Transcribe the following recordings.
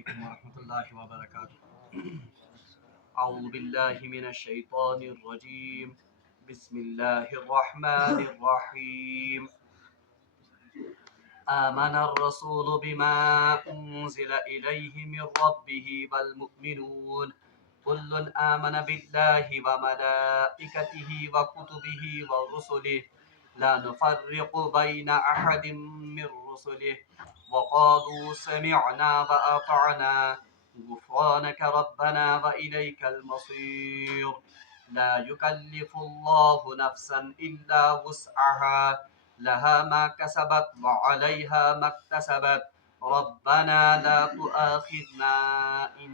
عليكم ورحمة الله وبركاته. أعوذ بالله من الشيطان الرجيم. بسم الله الرحمن الرحيم. آمن الرسول بما أنزل إليه من ربه والمؤمنون كل آمن بالله وملائكته وكتبه ورسله لا نفرق بين أحد من رسله وقالوا سمعنا وأطعنا غفرانك ربنا وإليك المصير لا يكلف الله نفسا إلا وسعها لها ما كسبت وعليها ما اكتسبت ربنا لا تؤاخذنا إن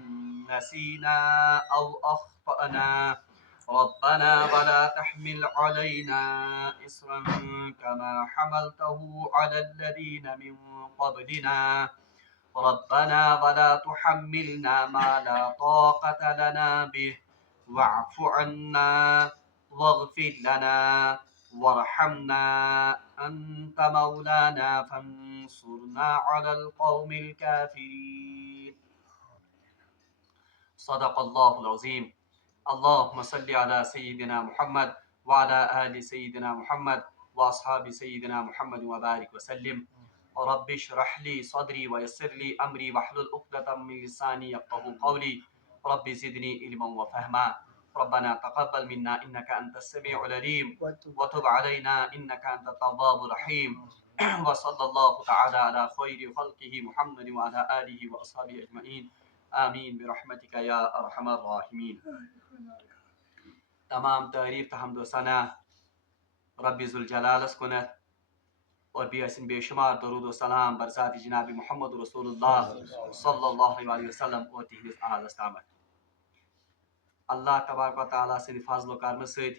نسينا أو أخطأنا ربنا ولا تحمل علينا إصرا كما حملته على الذين من قبلنا ربنا ولا تحملنا ما لا طاقة لنا به واعف عنا واغفر لنا وارحمنا أنت مولانا فانصرنا على القوم الكافرين. صدق الله العظيم. اللهم صل على سيدنا محمد وعلى آل سيدنا محمد وأصحاب سيدنا محمد وبارك وسلم. رب اشرح لي صدري ويسر لي أمري واحلل عقدة من لساني يفقهوا قولي رب زدني علما وفهما. ربنا تقبل منا إنك أنت السميع العليم وتب علينا إنك أنت التواب الرحيم. وصلى الله تعالى على خير خلقه محمد وعلى آله وأصحابه أجمعين. آمین برحمتک یا ارحم الراحمین. تمام تعریف تو حمد و ثنا رب ذوالجلالس کنت اور بیسن بے شمار درود و سلام برسات جناب محمد رسول اللہ صلی اللہ علیہ وسلم اور تہندس آلس تامت. اللہ تبارک و تعالیٰ سند فضل و کرم ست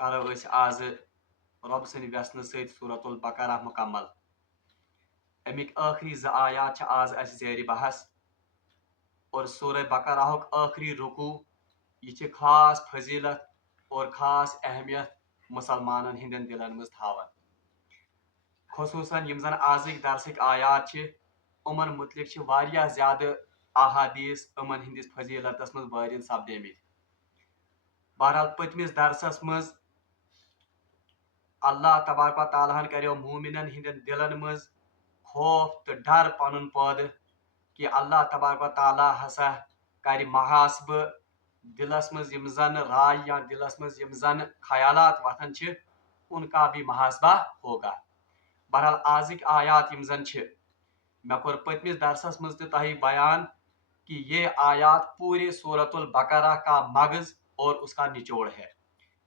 کرو اس آز رب سند ویسن ست سورۃ البقرہ مکمل. امیک آخری ز آیات چھ آز اس زیر بحث اور سورہ بقرہ آخری رکوع یہ خاص فضیلت اور خاص اہمیت مسلمانن ہندن دلن مز تھاون. خصوصاً یم زن آزک درسک آیات امن متعلق واریاہ زیادہ احادیث امن ہندس فضیلتس مز وارد سپدیمت. بہرحال پتمس درسس مز اللہ تبارک و تعالیٰ ہن کریو مومنن ہندن دلن مز خوف تو ڈر پنن پودٕ کہ اللہ تبارک و تعالیٰ ہسا کر محاسب دلس مز یم زن رائے یا دلس مز یم زن خیالات وتھان ان کا بھی محاسبہ ہوگا. بہرحال آزک آیات یم زن مے کور پتمس درسس مز تہ بیان کہ یہ آیات پورے سورۃ البقرہ کا مغز اور اس کا نچوڑ ہے.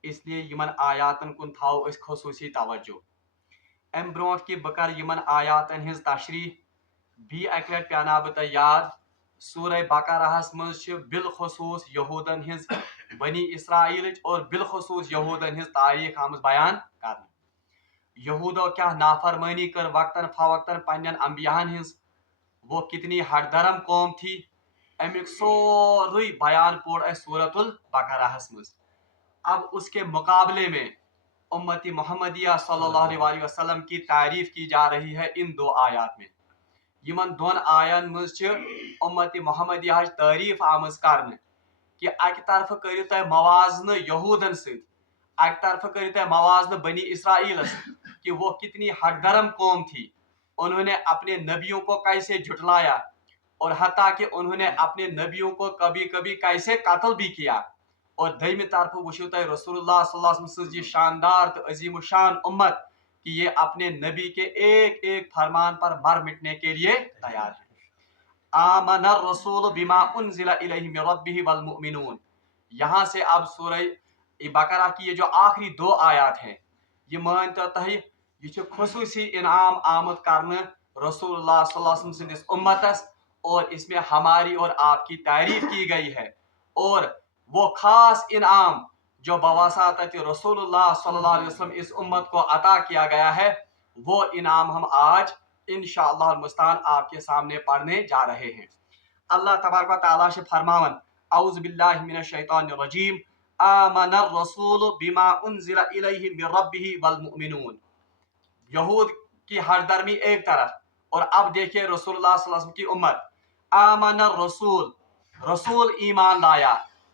اس لیے یمن آیاتن کن تھاو اس خصوصی توجہ. ام برونٹ کہ بہ کر یمن آیاتن ہز تشریح بھی اک لٹ پیانا بہ تہ یاد. سورہ بقرہس مز بالخصوص یہودن ہز بنی اسرائیل اور بالخصوص یہودن ہز تاریخ آمز بیان کرنا. یہودو کیا نافرمانی کر وقتاً فوقتاً پنن انبیاءن ہز، وہ کتنی ہٹ درم قوم تھی، امیک سوری بیان پور اس سورۃ البقرہس مز. اب اس کے مقابلے میں امت محمدیہ صلی اللہ علیہ وسلم کی تعریف کی جا رہی ہے ان دو آیات میں. یمن دون آیان مز امت محمدیہ تعریف آمز کرنے کہ اکہ طرف کرو تہ موازنہ یہودن ست، اکہ طرف کرو تہ موازنہ بنی اسرائیل کہ وہ کتنی ہٹ درم قوم تھی، انہوں نے اپنے نبیوں کو کیسے جھٹلایا اور حتیٰ کہ انہوں نے اپنے نبیوں کو کبھی کبھی کیسے قتل بھی کیا. اور دویمہ طرف وچھو تہ رسول اللہ صلی اللہ علیہ وسلم یہ شاندار تو عظیم الشان امت کہ یہ اپنے نبی کے ایک ایک فرمان پر مر مٹنے کے لیے تیار ہے. آمن الرسول بما انزل الیہ من ربہ والمؤمنون. یہاں سے اب سورہ بقرہ کی یہ جو آخری دو آیات ہیں یہ مانتے تہ یہ خصوصی انعام آمد کرنے رسول اللہ صلی اللہ علیہ وسلم سندس امتس، اور اس میں ہماری اور آپ کی تعریف کی گئی ہے. اور وہ خاص انعام جو بواسطہ رسول اللہ صلی اللہ علیہ وسلم اس امت کو عطا کیا گیا ہے، وہ انعام ہم آج انشاءاللہ المستعان آپ کے سامنے پڑھنے جا رہے ہیں. اللہ تبارک و تعالیٰ سے فرماون اعوذ باللہ من الشیطان الرجیم آمن الرسول بما انزل الیہ من ربہ والمؤمنون. یہود کی ہر درمی ایک طرف، اور اب دیکھیے رسول اللہ صلی اللہ علیہ وسلم کی امت आमन रसूल, रसूल ईमान लाया,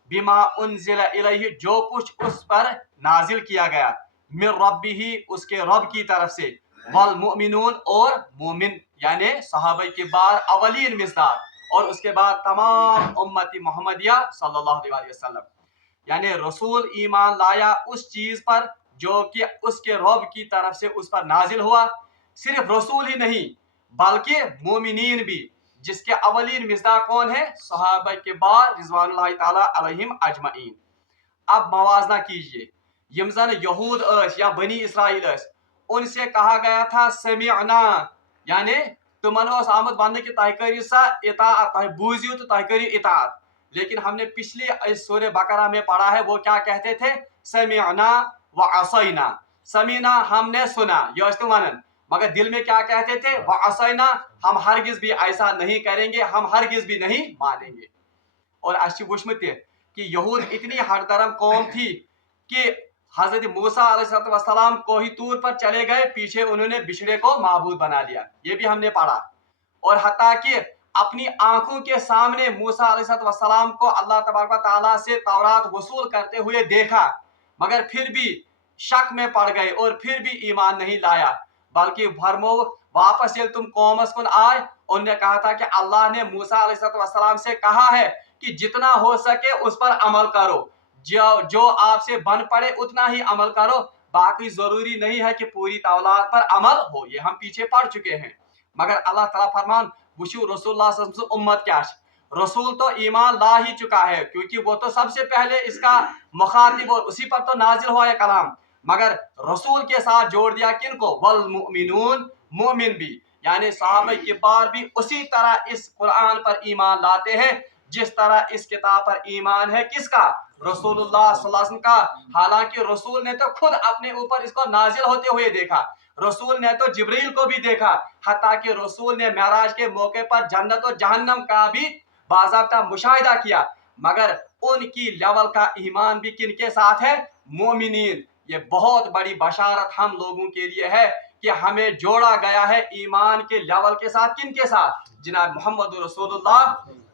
बिमा उनजिल इलैहि, जो कुछ उस पर नाजिल किया गया, मिर रब्बिही, उसके रब की तरफ से, वल मुमिनून, और मोमिन यानी सहाबा के बाद अवलीन मिसदार, और उसके बाद तमाम उम्मती मोहम्मदिया सल्लल्लाहु अलैहि वसल्लम। यानी रसूल ईमान लाया उस चीज पर जो कि उसके रब की तरफ से उस पर नाजिल हुआ। सिर्फ रसूल ही नहीं बल्कि मोमिनीन भी, जिसके अवलीन मिसदा कौन है, सहाबा के बाद रिजवानुल्लाह ताला अलैहिम अजमईन। अब मवाजना कीजिए, यम जन यहूद या बनी इसराइल उनसे कहा गया था समिअना, यानी तुमन आमद वन कि तह करियो सा इताअत, तह बूझियो तो तह करियो इताअत। लेकिन हमने पिछले सूरह बकरा में पढ़ा है, वो क्या कहते थे, समिअना व असैना। समीना हमने सुना, यह वनन, मगर दिल में क्या कहते थे, व असैना, हम हरगिज भी ऐसा नहीं करेंगे, हम हरगिज भी नहीं मानेंगे। और अच्छी वुचमत कि यहूद इतनी हरदरम कौम थी कि हजरत मूसा अलैहिस्सलाम कोही तूर पर चले गए, पीछे उन्होंने बिछड़े को माबूद बना लिया, ये भी हमने पढ़ा। और हत्ता कि अपनी आंखों के सामने मूसा अलैहिस्सलाम को अल्लाह तबारक व तआला से तौरात वसूल करते हुए देखा, मगर फिर भी शक में पड़ गए और फिर भी ईमान नहीं लाया, बल्कि भरमो वापस जब तुम कौमस कुन आए, उन्होंने कहा था कि अल्लाह ने मूसा अलैहिस्सलाम से कहा है कि जितना हो सके उस पर अमल करो, जो आपसे बन पड़े उतना ही अमल करो, बाकी जरूरी नहीं है कि पूरी तौरात पर अमल हो, ये हम पीछे पढ़ चुके हैं। मगर अल्लाह ताला फरमान वुशु रसूलुल्लाह सल्लल्लाहु अलैहि वसल्लम उम्मत क्या, रसूल तो ईमान ला ही चुका है, क्योंकि वो तो सबसे पहले इसका मुखातिब और उसी पर तो नाजिल हुआ है कलाम, मगर रसूल के साथ जोड़ दिया किनको, वल मुमिनून, मोमिन भी, यानी सहाबा के बाद भी उसी तरह इस कुरान पर ईमान लाते हैं जिस तरह इस किताब पर ईमान है किसका, रसूलुल्लाह सल्लल्लाहु अलैहि वसल्लम का। हालांकि रसूल ने तो खुद अपने ऊपर इसको नाजिल होते हुए देखा, रसूल ने तो जिब्रील को भी देखा, हत्ता कि रसूल ने मेराज के मौके पर जन्नत और जहन्नम का भी बाज़ाब्ता मुशाहिदा किया, मगर उनकी लेवल का ईमान भी किनके साथ है, मोमिनीन। ये बहुत बड़ी बशारत हम लोगों के लिए है कि हमें जोड़ा गया है ईमान के लेवल के साथ, किनके साथ, जनाब मोहम्मद रसूलुल्लाह।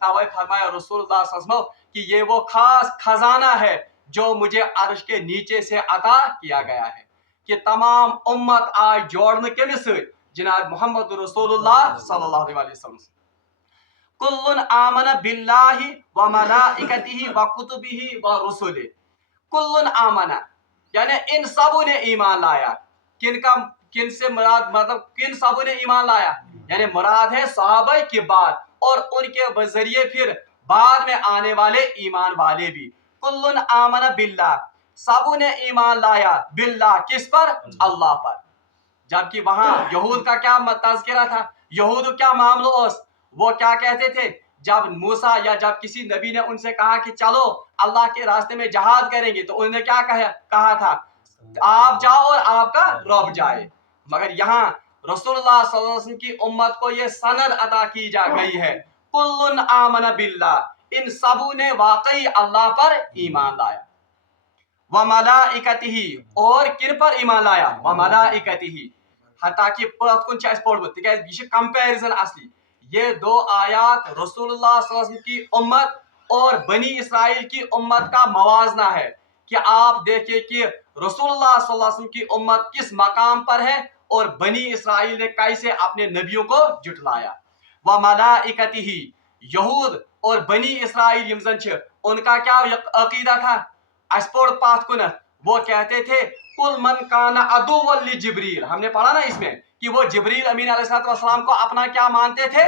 तवै फरमाया रसूलुल्लाह सल्लल्लाहु अलैहि वसल्लम कि ये वो खास खजाना है जो मुझे अर्श के नीचे से अता किया गया है, कि तमाम उम्मत आज जोड़ने के लिए जनाब मोहम्मद रसूलुल्लाह सल्लल्लाहु अलैहि वसल्लम। कुल्लुन आमन बिल्लाहि व मलाइकतिहि व कुतुबिहि व रुसुलिहि, कुल्लुन आमना यानी इन सबों ने ईमान लाया। किनका, किन से मुराद, मतलब किन सबों ने ईमान लाया, यानी मुराद है सहाबा के बाद और उनके जरिए फिर बाद में आने वाले ईमान वाले भी। कुल्लुन आमन बिल्लाह, सबों ने ईमान लाया, बिल्लाह किस पर, अल्लाह पर। जबकि वहां यहूद का क्या तज़किरा था, यहूद क्या मामला, वो क्या कहते थे, जब मूसा या जब किसी नबी ने उनसे कहा कि चलो अल्लाह के रास्ते में जहाद करेंगे, तो उन्होंने क्या कहा था, आप जाओ और आपका रब जाए। मगर यहाँ रसूलुल्लाह सल्लल्लाहु अलैहि वसल्लम की उम्मत को ये सनद अता की जा गई है, कुल्लुन आमन बिल्लाह, इन सबों ने वाकई अल्लाह पर ईमान लाया, व मलाइकतिही, और किन पर ईमान लाया, व मलाइकतिही। हत्ता कि पथ कुन पोड़मुत, यह कंपैरिजन असली, ये दो आयात रसूलुल्लाह सल्लल्लाहु अलैहि वसल्लम की उम्मत और बनी इसराइल की उम्मत का मवाजना है, कि आप देखिए कि रसूलुल्लाह सल्लल्लाहु अलैहि वसल्लम की उम्मत किस मकाम पर है और बनी इसराइल ने कैसे अपने नबियों को जुटलाया। व मलाइकतिही, यहूद और बनी इसराइल यम जन उनका क्या अकीदा था, अस्पोड़ पाथ कुनत, वो कहते थे कुल मन काना अदुव्वल लि जिब्रील, हमने पढ़ा ना इसमें कि वो जिब्रील अमीन अलैहिस्सलाम को अपना क्या मानते थे,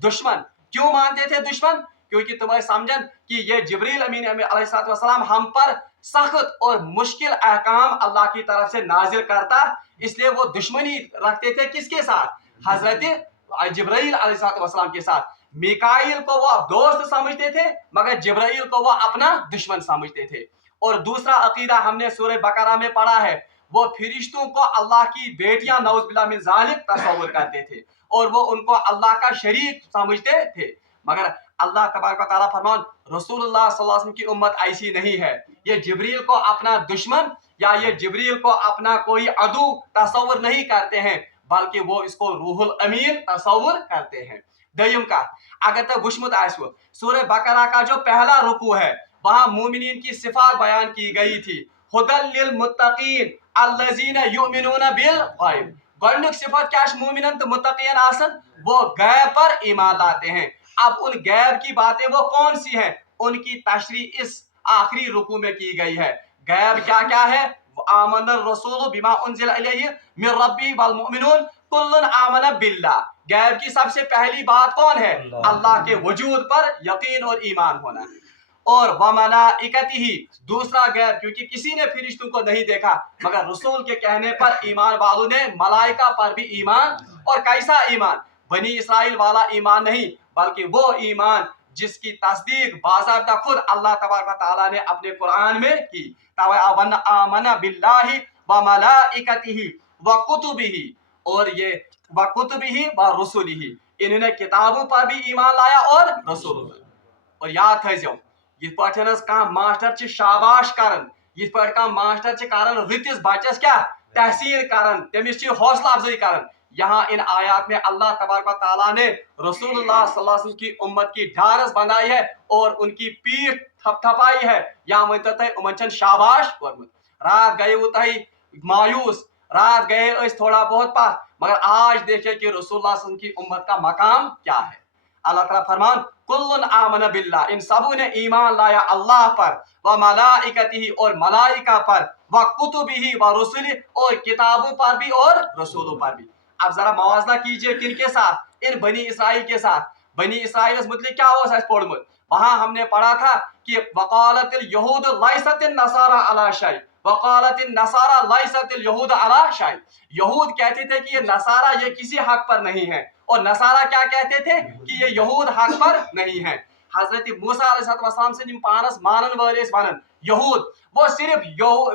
दुश्मन। क्यों मानते थे दुश्मन, क्योंकि तुम्हें समझन कि ये जिब्रील अमीन अलैहिस्सलाम हम पर सख्त और मुश्किल अहकाम अल्लाह की तरफ से नाजिल करता, इसलिए वो दुश्मनी रखते थे किसके साथ, हजरत जिब्रील अलैहिस्सलाम के साथ। मिकाईल को वो दोस्त समझते थे, मगर जिब्रील को वो अपना दुश्मन समझते थे। और दूसरा अकीदा हमने सूरह बकरा में पढ़ा है, वो फरिश्तों को अल्लाह की बेटियां नौज़ुबिल्लाह मिन ज़ालिक तस्वुर करते थे और वो उनको अल्लाह का शरीक समझते थे। मगर अल्लाह तबारक व तआला फरमान रसूलुल्लाह सल्लल्लाहु अलैहि वसल्लम की उम्मत ऐसी नहीं है, ये जिब्रील को अपना दुश्मन या ये जिब्रील को अपना कोई अदू तस्वुर नहीं करते हैं, बल्कि वो इसको रूहुल अमीन तस्वुर करते हैं। दयम का अगर तो वुचमुत आसो सूरह बकरा का जो पहला रुकू है वहां मोमिनीन की सिफात बयान की गई थी, हुदल लिल मुत्तकीन अल्लज़ीना युमिनूना बिल गैब। गौरनुक सिफत क्या मोमिनन तो मुत्तकीन आसन, वो गैब पर ईमान लाते हैं। अब उन गैब की बातें वो कौन सी हैं, उनकी तशरी इस आखिरी रुकू में की गई है। गैब क्या क्या है? आमन रसूल बिमा उनजिल इलैहि मिन रब्बी वल मुमिनून कुल्लुन आमन बिल्लाह। गैब की सबसे पहली बात कौन है? अल्लाह के वजूद पर यकीन और ईमान होना। और वमलाइकतिही दूसरा गैब, क्योंकि किसी ने फरिश्तों को नहीं देखा मगर रसूल के कहने पर ईमान वालों ने मलाइका पर भी ईमान। और कैसा ईमान? बनी इसराइल वाला ईमान नहीं, बल्कि वो ईमान जिसकी तस्दीक बाज़ाब्ता खुद अल्लाह तबारक व तआला ने अपने कुरान में की। तवन आमना बिल्लाहि व मलाइकतिही व कुतुबिही, और ये व कुतुबिही व रुसुलिही, इन्होंने किताबों पर भी ईमान लाया और रसूलों पर। और याद थो ये मास्टर शाबाश करन, ये मास्टर करन रितिस बचस क्या तहसील करन, तमिस हौसला अफजाई करन। यहाँ इन आयात में अल्लाह तबारक व तआला ने रसूलुल्लाह सल्लल्लाहु अलैहि वसल्लम की उम्मत की ढारस बनाई है और उनकी पीठ थपथपाई है। यहाँ वन उमन शाबाश कोरमुत। रात गए उतही मायूस, रात गए थोड़ा बहुत पास, मगर आज देखे कि रसूलुल्लाह सल्लल्लाहु अलैहि वसल्लम की उम्मत का मकाम क्या है। अल्लाह ताला फरमान कुल्लुन आमन बिल्लाह, इन सबों ने ईमान लाया अल्लाह पर, व मलाइकतिही और मलाइका पर, व कुतुबिही व रुसुली और किताबों पर भी और रसूलों पर भी। अब जरा मवाजना कीजिए किनके साथ? इन बनी इसराइल के साथ। बनी इसराइल मुतलिक क्या हो पढ़मुत, वहां हमने पढ़ा था कि वकालतिल यहूद लैसतिन नसारा अला शै, वकालतिन नसारा लैसतिल यहूद अला शै। यहूद कहते थे कि ये नसारा ये किसी हक पर नहीं है, और नसारा क्या कहते थे कि ये यहूद हक पर नहीं है। हजरत मूसा अलैहिस्सलाम से निम पानस मानन वाले वन यहूद, वो सिर्फ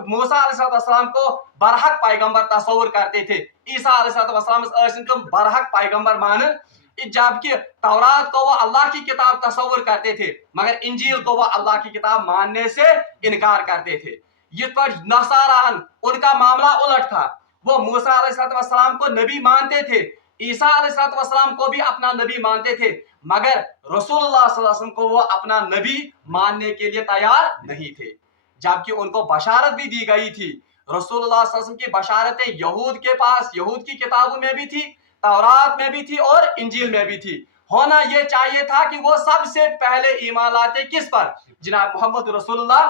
मूसा अलैहिस्सलाम को बरहक पैगंबर तस्वुर करते थे। ईसा अलैहिस्सलाम तुम बरहक पैगंबर मानन, जबकि तौरात को वो अल्लाह की किताब तस्वुर करते थे, मगर इंजील को वो अल्लाह की किताब मानने से इनकार करते थे। ये पर नसारान उनका मामला उलट था, वो मूसा अलैहिस्सलाम को नबी मानते थे, ईसा अलैहिस्सलाम को भी अपना नबी मानते थे, मगर रसूलुल्लाह सल्लल्लाहु अलैहि वसल्लम को वो अपना नबी मानने के लिए तैयार नहीं थे, जबकि उनको बशारत भी दी गई थी। रसूलुल्लाह सल्लल्लाहु अलैहि वसल्लम की बशारतें यहूद के पास, यहूद की किताबों में भी थी, तौरात में भी थी और इंजील में भी थी। होना ये चाहिए था कि वो सबसे पहले ईमान लाते किस पर? जनाब मोहम्मद रसूलुल्लाह।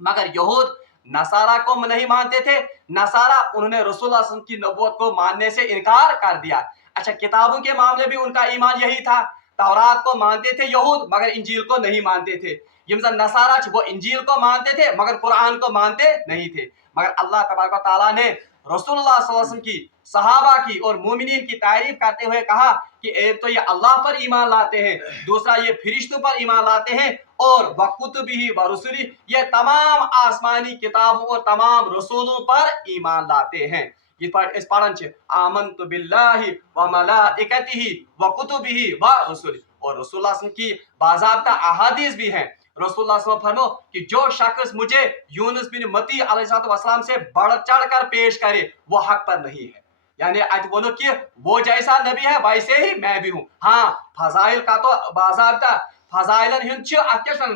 मगर यहूद नसारा को नहीं मानते थे, नसारा उन्होंने रसूलुल्लाह सल्लल्लाहु अलैहि वसल्लम की नबूवत को मानने से इनकार कर दिया। अच्छा, किताबों के मामले भी उनका ईमान यही था, तौरात को मानते थे यहूद मगर इंजील को नहीं मानते थे। नसारा वो इंजील को मानते थे मगर कुरान को मानते नहीं थे। मगर अल्लाह तबारक व तआला ने रसूलुल्लाह सल्लल्लाहु अलैहि वसल्लम की, सहाबा की और मोमिनीन की तारीफ करते हुए कहा कि एक तो ये अल्लाह पर ईमान लाते हैं, दूसरा ये फरिश्तों पर ईमान लाते हैं, और वकुतुबिही व रुसुली ये तमाम आसमानी किताबों और तमाम रसूलों पर ईमान लाते हैं। ये इस पढ़न आमन्तु बिल्लाहि व मलाइकतिही व कुतुबिही व रुसुली। और रसूलुल्लाह सल्लल्लाहु अलैहि वसल्लम की बाज़ाब्ता अहादीस भी हैं। रसूलुल्लाह सल्लल्लाहु अलैहि वसल्लम फरमाओ कि जो शख्स मुझे यूनुस बिन मत्ती अलैहिस्सलाम से बढ़ चढ़ कर पेश करे वो हक पर नहीं है। यानी आज बोलो कि वो जैसा नबी है वैसे ही मैं भी हूँ। हाँ, फजाइल का तो बाज़ाब्ता फजाइलन हिंद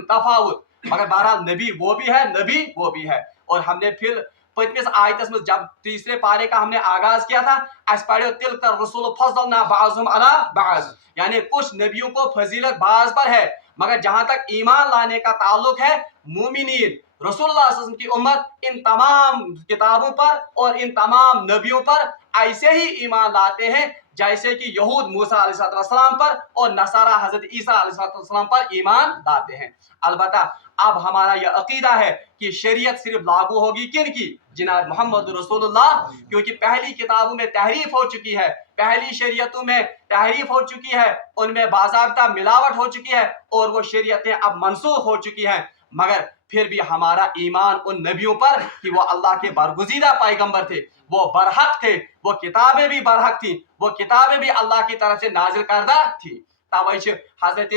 तफावुत, मगर बहरहाल नबी वो भी है, नबी वो भी है। और हमने फिर पचमिस आयतस में जब तीसरे पारे का हमने आगाज किया था, अस पढ़ो तिलका रसूल फज़लना बाज़ुहुम अला बाज़, यानी कुछ नबियों को फजीलत बाज पर है, मगर जहां तक ईमान लाने का ताल्लुक है मोमिनीन रसूलुल्लाह सल्लल्लाहु अलैहि वसल्लम की उम्मत इन तमाम किताबों पर और इन तमाम नबियों पर ऐसे ही ईमान लाते हैं जैसे कि यहूद मूसा अलैहिस्सलाम पर और नसारा हजरत ईसा अलैहिस्सलाम पर ईमान लाते हैं। अलबत्ता अब हमारा यह अकीदा है कि शरीयत सिर्फ लागू होगी किन की? जनाब मोहम्मद रसूलुल्लाह, क्योंकि पहली किताबों में तहरीफ हो चुकी है, पहली शरीयतों में तहरीफ हो चुकी है, उनमें बाज़ाब्ता मिलावट हो चुकी है और वो शरीयतें अब मनसूख हो चुकी हैं। मगर फिर भी हमारा ईमान उन नबियों पर कि वो अल्लाह के बरगुज़ीदा पैगंबर थे, वो बरहक थे, वो किताबें भी बरहक थी, वो किताबें भी अल्लाह की तरफ से नाजिल करदा थी। तवैश हजरत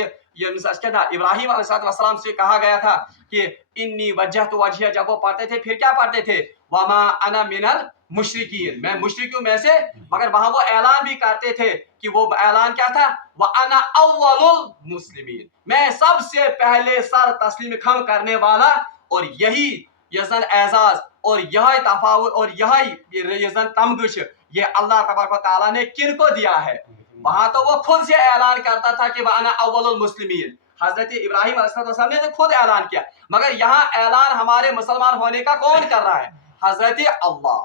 इब्राहीम अलैहिस्सलाम से कहा गया था कि इन्नी वज्जहतु वजहिया, जब वो पढ़ते थे फिर क्या पढ़ते थे? वमा अना मिनल मुशरिकीन, मैं मुशरिकों में से। मगर वहां वो ऐलान भी करते थे कि वो ऐलान क्या था, व अना अव्वलुल मुस्लिमीन, मैं सबसे पहले सर तस्लीम खम करने वाला। और यही यजन एजाज और यही तफावत और यही यजन तमगश ये अल्लाह तबारक व तआला ने किन को दिया है। वहां तो वो खुद से ऐलान करता था कि वह अना अव्वलुल मुस्लिमीन, हजरत इब्राहिम अलैहिस्सलाम ने तो खुद ऐलान किया। मगर यहाँ ऐलान हमारे मुसलमान होने का कौन कर रहा है, हजरत अल्लाह।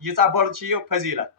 ये बड़ फजीलत,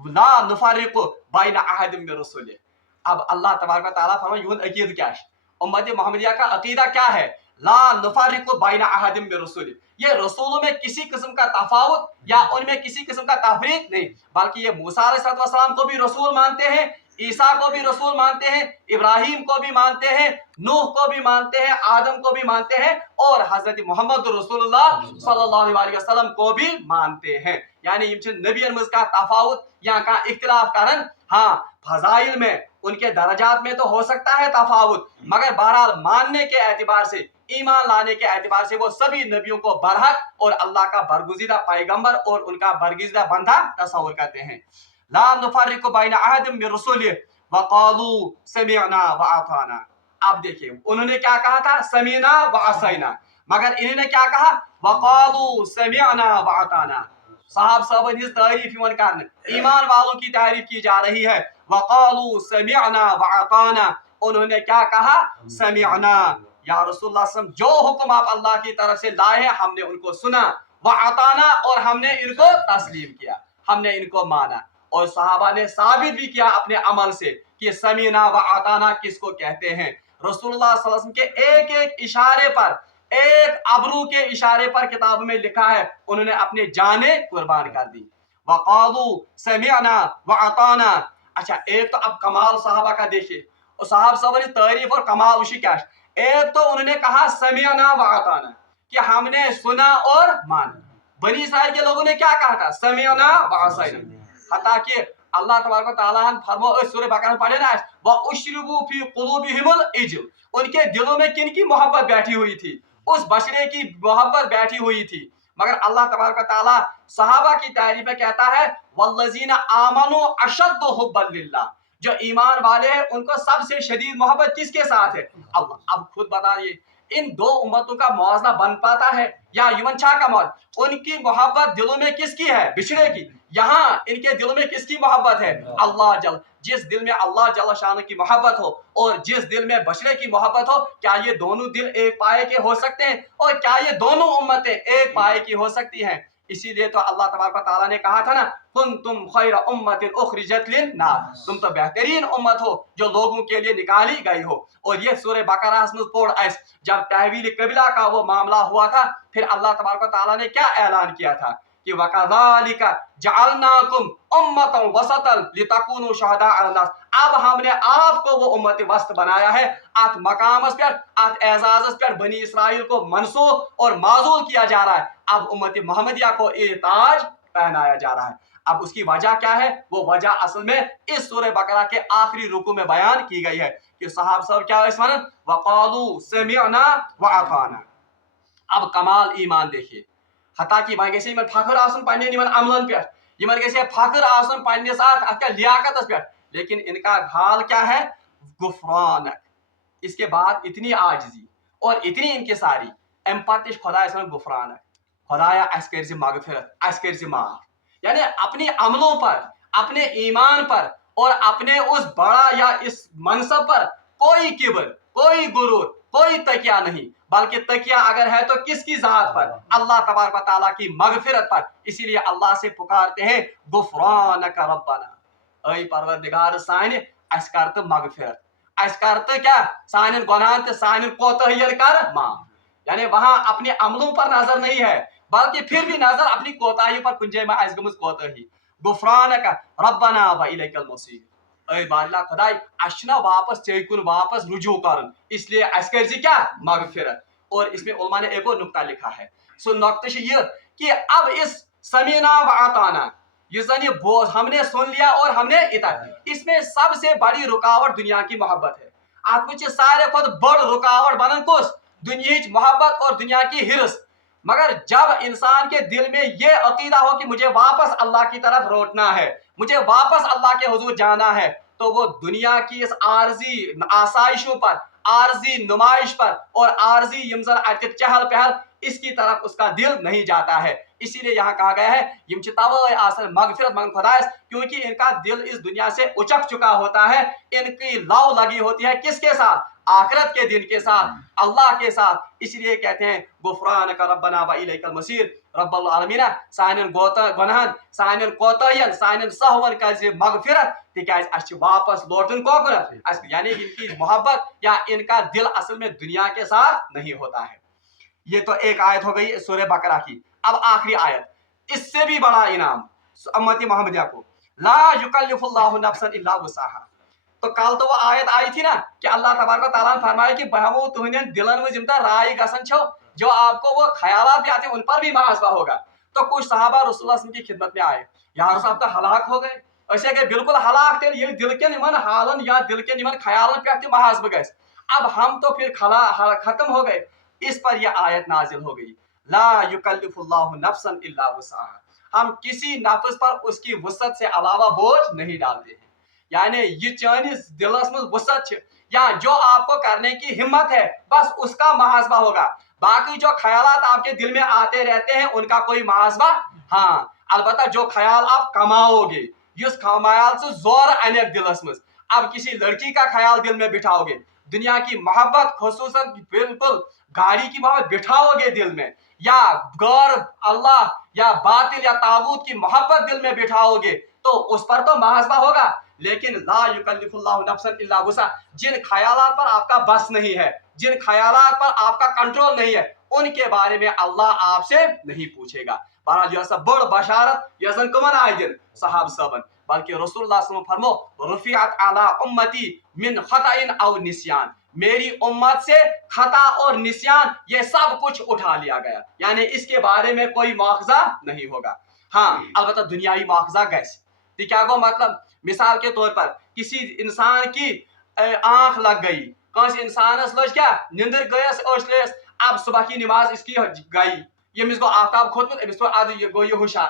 ला नुफर्रिकु बैन अहदिम मिन रुसुलिही। अब अल्लाह तबारक व तआला फरमाए युन अकीद क्या है, उम्मत मोहम्मदिया का अकीदा क्या है, ला नुफर्रिकु बैन अहदिम मिन रुसुलिही, ये रसूलों में किसी किस्म का तफावुत या उनमें किसी किस्म का तफरीक नहीं, बल्कि ये मूसा अलैहिस्सलाम को भी रसूल मानते हैं, ईसा को भी रसूल मानते हैं, इब्राहिम को भी मानते हैं, नूह को भी मानते हैं, आदम को भी मानते हैं, और हजरत मोहम्मद रसूलुल्लाह सल्लल्लाहु अलैहि वसल्लम को भी मानते हैं। यानी नबियन का तफावत या का इख्तिलाफ कारण, हाँ फजाइल में उनके दर्जात में तो हो सकता है तफावत, मगर बहरहाल मानने के एतबार से, ईमान लाने के एतबार से वो सभी नबियों को बरहक और अल्लाह का बरगुज़ीदा पैगंबर और उनका बरगुज़ीदा बंदा तस्वुर करते हैं। ला नुफर्रिकु बैन अहदिम मिन रुसुलिही व क़ालू समिअना व अताना। आप देखिए उन्होंने क्या कहा था, समीना व असैना, मगर इन्होंने क्या कहा, व क़ालू समिअना व अताना। साहब साहब इस तारीफ करने, ईमान वालों की तारीफ की जा रही है। व क़ालू समिअना व अताना, उन्होंने क्या कहा, समिअना, या रसूलुल्लाह सल्लल्लाहु अलैहि वसल्लम जो हुक्म आप अल्लाह की तरफ से लाए हैं हमने उनको सुना, व अताना, और हमने इनको तस्लीम किया, हमने इनको माना। और सहाबा ने साबित भी किया अपने अमल से कि समीना व अताना किसको कहते हैं। रसूलुल्लाह सल्लल्लाहु अलैहि वसल्लम के एक एक इशारे पर, एक अबरू के इशारे पर किताब में लिखा है उन्होंने अपने जाने कुर्बान कर दी। वक़ालू समिअना व अताना। अच्छा, एक तो अब कमाल सहाबा का देखिए, और साहब सब ने तारीफ और कमाल उसी क्या है। एक तो उन्होंने कहा समिअना व अताना, कि हमने सुना और माना। बनी इस्राइल के लोगों ने क्या कहा था, समिअना व असैना। हता कि अल्लाह तबारक व तआला फरमाओ सूरह बकरा में पढ़े ना, व उश्रिबू फी कुलूबिहिमुल इज्ल, उनके दिलों में किन की मोहब्बत बैठी हुई थी, उस बछड़े की मोहब्बत बैठी हुई थी। मगर अल्लाह तबारक व तआला सहाबा की तारीफ में कहता है, वल्लज़ीना आमनू अशद्दु हुब्बन लिल्लाह, जो ईमान वाले हैं उनको सबसे शदीद मोहब्बत किसके साथ है, अल्लाह। अब खुद बताइए इन दो उम्मतों का मुआवजा बन पाता है या युवन छा का मौत, उनकी मोहब्बत दिलों में किसकी है, बिछड़े की, यहाँ इनके दिलों में किसकी मोहब्बत है, अल्लाह जल। जिस दिल में अल्लाह जल शान की मोहब्बत हो और जिस दिल में बछड़े की मोहब्बत हो, क्या ये दोनों दिल एक पाए के हो सकते हैं, और क्या ये दोनों उम्मतें एक पाए की हो सकती हैं। इसीलिए तो अल्लाह तबारक व तआला ने कहा था ना, कुंतुम खैरा उम्मतिन उखरिजत लिन्नास, तुम तो बेहतरीन उम्मत हो जो लोगों के लिए निकाली गई हो। और ये सूरह बकरा में पढ़ ऐस, जब तहवील क़िबला का वो मामला हुआ था, फिर अल्लाह तबारक व तआला ने क्या ऐलान किया था कि वकज़ालिका जअलनाकुम उम्मतन वसतन लितकूनु शुहदा अलन्नास, अब हमने आपको वो उम्मत वस्त बनाया है, अत मकामस पर, अत एजाज़ पर बनी इसराइल को मंसूब और माजूल किया जा रहा है। अब उम्मत मोहम्मदिया को ये ताज पहनाया जा रहा है। अब उसकी वजह क्या है, वो वजह असल में इस सूरह बकरा के आखिरी रुकू में बयान की गई है कि साहब सब क्या इस वरन वक़ालू समिअना व अताना। अब कमाल ईमान देखिए, हता कि वह गसे यमन फखर आसन पन्ने निमन अमलन पे, यमन गसे फखर आसन पन्ने साथ अत लियाकत पे, लेकिन इनका हाल क्या है, गुफरान। इसके बाद इतनी आजिजी और इतनी इनकिसारी, अम पत खुदा गुफरान, खुदाया अस कर ज मगफिरत, अस कर ज माफ। यानी अपने अमलों पर, अपने ईमान पर और अपने उस बड़ा या इस मनसब पर कोई किब्र, कोई गुरूर, कोई तकिया नहीं, बल्कि तकिया अगर है तो किसकी जात पर, अल्लाह तबारक व तआला की मगफिरत पर। इसीलिए अल्लाह से पुकारते हैं गुफरानक रब्बना, ऐ परवरदिगार सानि अस कर तो मगफिरत, अस कर तो क्या सानि गुनाहन तो सानि कोताहियन कर माफ। यानी वहां अपने अमलों पर नजर नहीं है, बल्कि फिर भी नजर अपनी कोताही पर, कुंजे में अस गमस कोताही। गुफरानक रब्बना व इलैकल मसीर, ऐ बादला खुदाई अशना वापस चेकुन वापस रुजू करन, इसलिए अस कर जी क्या मगफिरत। और इसमें उलमा ने एक और नुक्ता लिखा है, सो नुक्ता ये कि अब इस समीना व अताना, ये बोझ हमने सुन लिया और हमने इताअत, इसमें सबसे बड़ी रुकावट दुनिया की मोहब्बत है। आप कुछ सारे खुद बड़ रुकावट बनन कुछ दुनिया मोहब्बत और दुनिया की हिरस। मगर जब इंसान के दिल में ये अकीदा हो कि मुझे वापस अल्लाह की तरफ लौटना है, मुझे वापस अल्लाह के हुजूर जाना है, तो वो दुनिया की इस आर्जी आसाइशों पर, आर्जी नुमाइश पर और आर्जी यमजन चहल पहल, इसकी तरफ उसका दिल नहीं जाता है। इसीलिए यहाँ कहा गया है यम छ तवे आसन मगफिरत मंग खुदायस, क्योंकि इनका दिल इस दुनिया से उचक चुका होता है, इनकी लौ लगी होती है किसके साथ? आखिरत के दिन के साथ, अल्लाह के साथ। इसलिए कहते हैं गुफरान का रब्बना व इलैकल मसीर, रब्बल आलमीन सानन गुनाहन, सानन कोतायन, सानन सहवन का मगफिरत, तिकाज अस वापस लौटन कोकुन, यानी इनकी मोहब्बत या इनका दिल असल में दुनिया के साथ नहीं होता है। ये तो एक आयत हो गई सूरह बकरा की। अब आखिरी आयत, इससे भी बड़ा इनाम उम्मती मोहम्मदिया को, ला युकल्लिफुल्लाहु नफ्सन इल्ला वुसअहा। तो कल तो वो आयत आई थी ना कि अल्लाह तबारक व तआला ने फरमाया कि बहमो तुहने दिलन में जिमता राय गसन छो, जो आपको वो ख्यालात भी आते हैं उन पर भी मुहासबा होगा। तो कुछ सहाबा रसूलुल्लाह सल्लल्लाहु अलैहि वसल्लम की खिदमत में आए, यार साहब तो हलाक हो गए, ऐसे के बिल्कुल हलाक थे, ये दिल के निमन हालन या दिल के निमन ख्यालन पे मुहासबा गए, अब हम तो फिर खत्म हो गए। इस पर यह आयत नाजिल हो गई, ला युकल्लिफुल्लाहु नफ्सन इल्ला वुसअहा, हम किसी नफ्स पर उसकी वसअत से अलावा बोझ नहीं डालते हैं। यानी ये चाइनीज दिलस में वसअत या जो आपको करने की हिम्मत है बस उसका मुहासबा होगा, बाकी जो ख्यालात आपके दिल में आते रहते हैं उनका कोई मुहासबा, हाँ अलबत्ता जो ख्याल आप कमाओगे, इस ख्याल से जोर अनेक दिलस में, अब किसी लड़की का ख्याल दिल में बिठाओगे, दुनिया की मोहब्बत खुसूसन बिल्कुल गाड़ी की मोहब्बत बिठाओगे दिल में, या गौर अल्लाह या बातिल या ताबूत की मोहब्बत दिल में बिठाओगे, तो उस पर तो मुहासबा होगा। लेकिन ला युकल्लिफुल्लाहु नफ्सन इल्ला वुसअहा, जिन ख्यालात पर आपका बस नहीं है, जिन ख्यालात पर आपका कंट्रोल नहीं है, उनके बारे में अल्लाह आपसे नहीं पूछेगा। बहरहाल यह सब बड़ बशारत यह कमन आए दिन साहब सबन, बल्कि रसूलुल्लाह सल्लल्लाहु अलैहि वसल्लम फरमो रुफिअत अला उम्मती मिन खताइन औ निस्यान, मेरी उम्मत से खता और निस्यान ये सब कुछ उठा लिया गया, यानी इसके बारे में कोई मुआखजा नहीं होगा। हाँ अलबत्ता दुनियावी मुआखजा गैस तो क्या गो मतलब, मिसाल के तौर पर किसी इंसान की आंख लग गई, कौन इंसानस लज क्या निंदर गयस, अब सुबह की नमाज इसकी गई, यमिस गो आफ्ताब खोतमत, अमिस पर आदि ये गो ये होशियार,